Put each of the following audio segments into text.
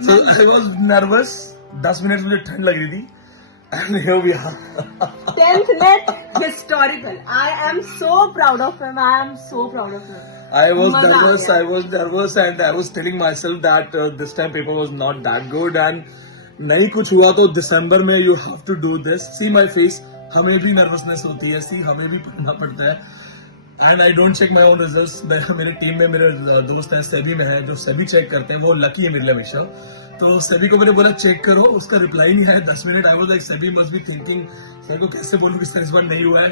So I was nervous. 10 minutes मुझे ठंड लग रही थी. And here we are. 10th net, historical. I am so proud of him. I am so proud of him. I was मजा आ nervous. गया. I was nervous, and I was telling myself that this time paper was not that good. And नहीं कुछ हुआ तो दिसंबर में you have to do this. See my face. हमें भी nervousness होती है. See हमें भी पढ़ना पड़ता है. And I don't check my own results. मेरे टीम में मेरे दोस्त हैं सेबी में है जो सेबी चेक करते हैं. वो लकी है मेरे लिए हमेशा. तो सेबी को मैंने बोला चेक करो. उसका रिप्लाई नहीं है 10 minute. I was like SEBI must be thinking sir को कैसे बोलूं कि सर इस बार नहीं हुआ है.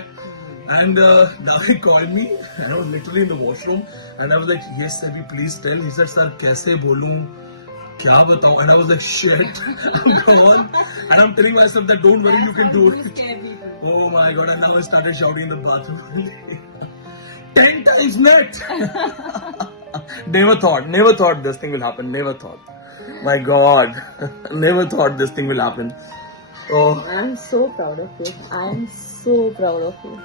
And now he called me and I was literally in the washroom and I was like, yes, Sebi, please tell. He said, sir, कैसे बोलूं, क्या बताऊं? And I was like, shit, come on. And I'm telling myself that don't worry, you can do it. Oh my God! And now I started shouting in the bathroom. 10 times net. Never thought this thing will happen. Never thought. My God, never thought this thing will happen. Oh, I'm so proud of you. I'm so proud of you.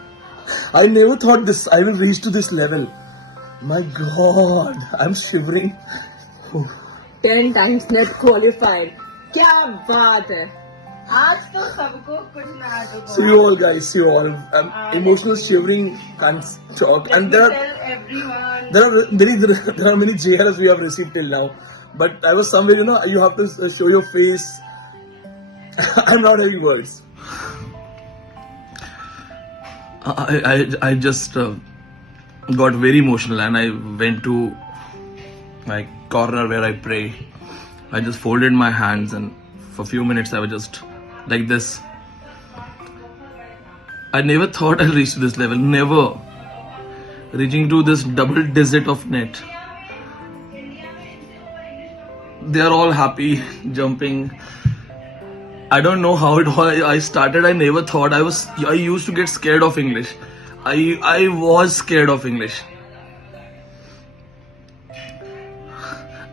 I never thought this. I will reach to this level. My God, I'm shivering. 10 times net qualified. क्या बात है. आज तो सबको कुछ ना कुछ. See you all, guys. See you all. I'm emotional, shivering, can't talk. And there are many JRs we have received till now. But I was somewhere, you have to show your face. I'm not having words. I just got very emotional and I went to my corner where I pray. I just folded my hands and for a few minutes I was just like this. I never thought I'll reach to this level. Never. Reaching to this double digit of net. They are all happy, jumping. I don't know how I started. I never thought. I used to get scared of English. I was scared of English.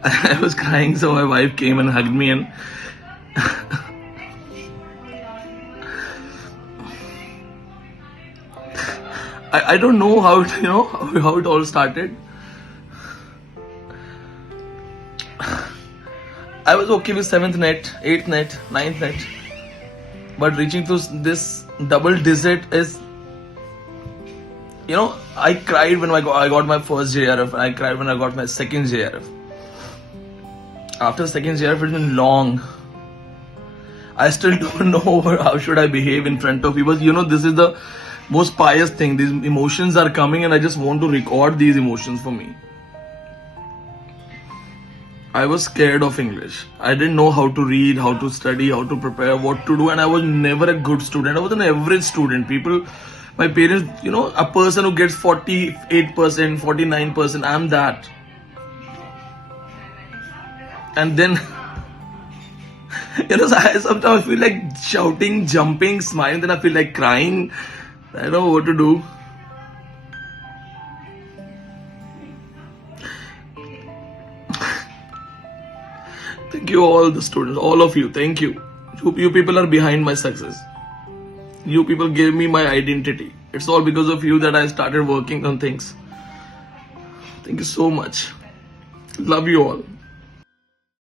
I was crying, so my wife came and hugged me and I don't know how how it all started. I was okay with 7th net, 8th net, 9th net. But reaching to this double digit is, I cried when I got my first JRF and I cried when I got my second JRF. After second JRF, it's been long. I still don't know how should I behave in front of people. This is the most pious thing. These emotions are coming and I just want to record these emotions for me. I was scared of English. I didn't know how to read, how to study, how to prepare, what to do, and I was never a good student. I was an average student. My parents, a person who gets 48%, 49%, I'm that. And then, sometimes I feel like shouting, jumping, smiling, then I feel like crying. I don't know what to do. Thank you all the students, all of you, thank you. You people are behind my success. You people gave me my identity. It's all because of you that I started working on things. Thank you so much. Love you all.